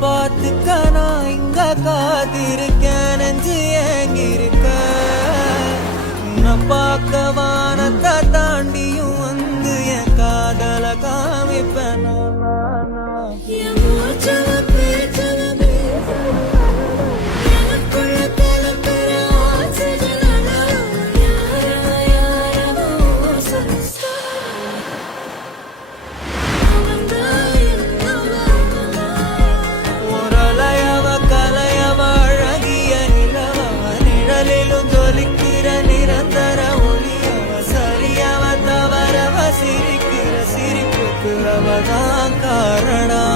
பார்த்துக்க நான் இங்க காத்திருக்கேன் நெஞ்சு ஏங்கிருக்க உன்னை பார்க்க வானத்தை தாண்டியும் வந்து என் காதல காமிப்பேன் சிரிக்கிற சிரிப்புக்கு அவதான் காரணம்